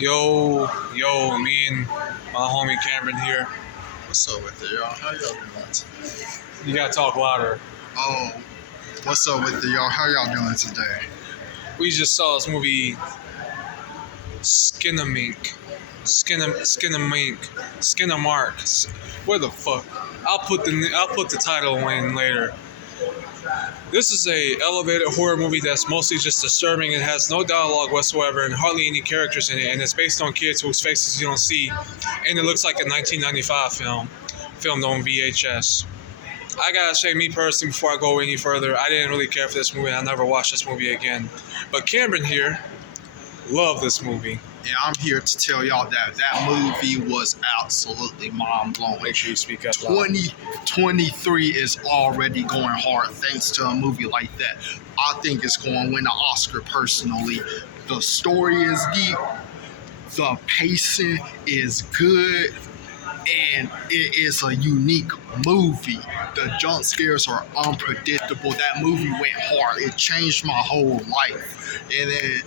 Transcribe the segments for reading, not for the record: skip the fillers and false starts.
Yo, me and my homie Cameron here. What's up with it, y'all? How y'all doing today? You gotta talk louder. Oh, what's up with it, y'all? How y'all doing today? We just saw this movie, Skinamarink. Skinamarink. Where the fuck? I'll put the title in later. This is a elevated horror movie that's mostly just disturbing. It has no dialogue whatsoever and hardly any characters in it, and it's based on kids whose faces you don't see, and it looks like a 1995 film, filmed on VHS. I gotta say, me personally, before I go any further, I didn't really care for this movie. I never watched this movie again. But Cameron here loved this movie. And I'm here to tell y'all that movie was absolutely mind-blowing. Make sure you speak up loud. 2023 is already going hard thanks to a movie like that. I think it's going to win an Oscar personally. The story is deep. The pacing is good. And it is a unique movie. The jump scares are unpredictable. That movie went hard. It changed my whole life. And then,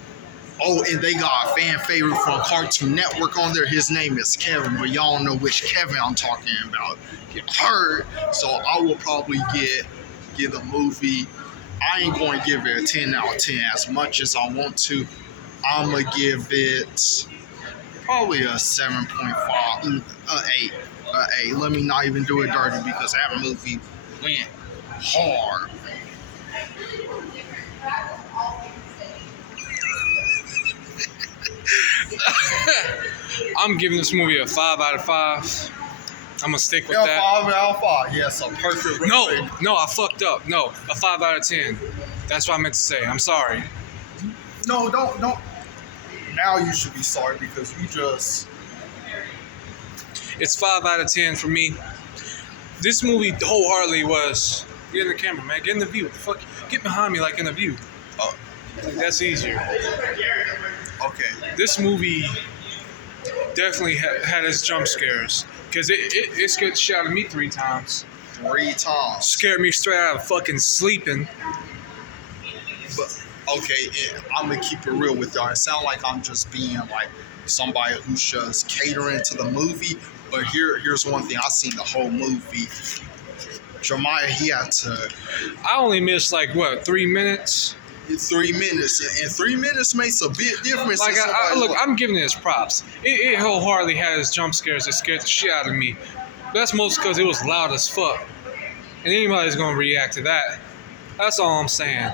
and they got a fan favorite from Cartoon Network on there. His name is Kevin, but y'all know which Kevin I'm talking about. You heard. So I will probably give the movie. I ain't going to give it a 10 out of 10 as much as I want to. I'm going to give it probably a 7.5, an 8. Let me not even do it dirty because that movie went hard. I'm giving this movie a 5 out of 5. I'm gonna stick with that. 5 out of 5. Yes, a perfect rating. No, I fucked up. No, a 5 out of 10. That's what I meant to say. I'm sorry. No, don't. Now you should be sorry because you just... It's 5 out of 10 for me. This movie wholeheartedly was... Get in the camera, man. Get in the view. What the fuck? Get behind me like in the view. Oh, that's easier. Okay. This movie definitely had its jump scares. Because it scared the shit out of me 3 times. 3 times. Scared me straight out of fucking sleeping. But, okay, I'm going to keep it real with y'all. It sounds like I'm just being like somebody who's just catering to the movie. But here's one thing. I seen the whole movie. Jeremiah, he had to... I only missed 3 minutes. 3 minutes, and 3 minutes makes a big difference. Look, I'm giving it its props. It wholeheartedly had its jump scares that scared the shit out of me. But that's mostly because it was loud as fuck. And anybody's gonna react to that. That's all I'm saying.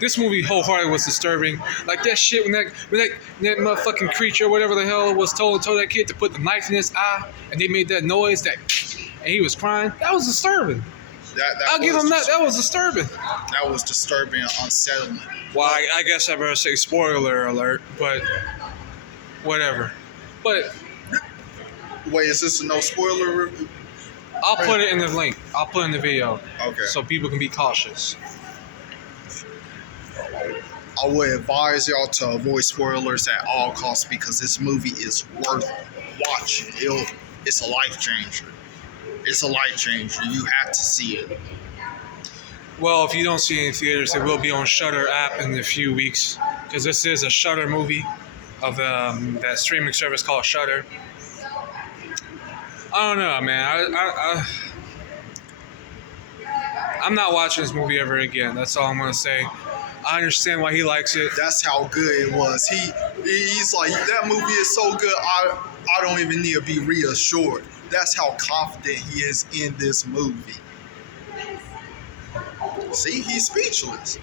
This movie wholeheartedly was disturbing. That shit when that motherfucking creature, whatever the hell, was told that kid to put the knife in his eye, and they made that noise and he was crying. That was disturbing. I'll give him that. That was disturbing. That was disturbing and unsettling. Well, I guess I better say spoiler alert, but whatever. But wait, is this a no spoiler review? I'll put it in the link. I'll put it in the video. Okay. So people can be cautious. I would advise y'all to avoid spoilers at all costs because this movie is worth watching. It's a life changer. It's a life changer. You have to see it. Well, if you don't see it in theaters, it will be on Shudder app in a few weeks because this is a Shudder movie of that streaming service called Shudder. I don't know, man. I'm not watching this movie ever again. That's all I'm gonna say. I understand why he likes it. That's how good it was. He's like, that movie is so good. I don't even need to be reassured. That's how confident he is in this movie. See, he's speechless.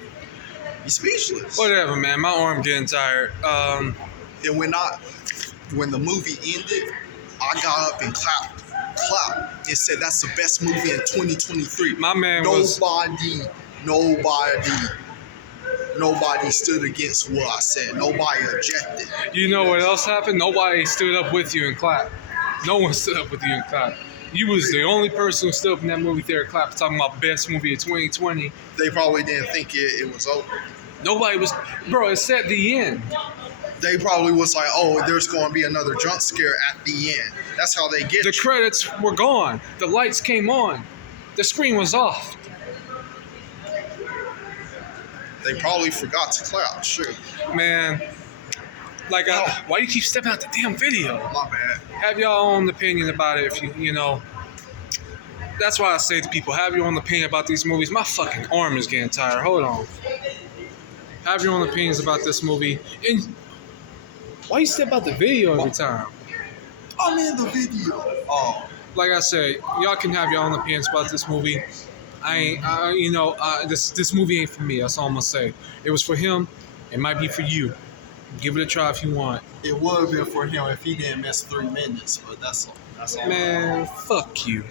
He's speechless. Whatever, man. My arm getting tired. And when the movie ended, I got up and clapped, and said that's the best movie in 2023. My man Nobody stood against what I said. Nobody objected. You know what else happened? Nobody stood up with you and clapped. No one stood up with you and clapped. You was the only person who stood up in that movie theater clapped talking about best movie of 2020. They probably didn't think it was over. Nobody was... Bro, it said the end. They probably was like, oh, there's going to be another jump scare at the end. That's how they get The credits were gone. The lights came on. The screen was off. They probably forgot to clap. Sure. Man, Like, why you keep stepping out the damn video? My bad. Have your own opinion about it. If you know. That's why I say to people, have your own opinion about these movies. My fucking arm is getting tired. Hold on. Have your own opinions about this movie. And why you step out the video every time? I'm in the video. Oh, Like I said, y'all can have your own opinions about this movie. This movie ain't for me. That's all I'm gonna say. It was for him. It might be for you. Give it a try if you want. it would have been for him if he didn't miss 3 minutes, but that's all. That's all. Man, fuck you.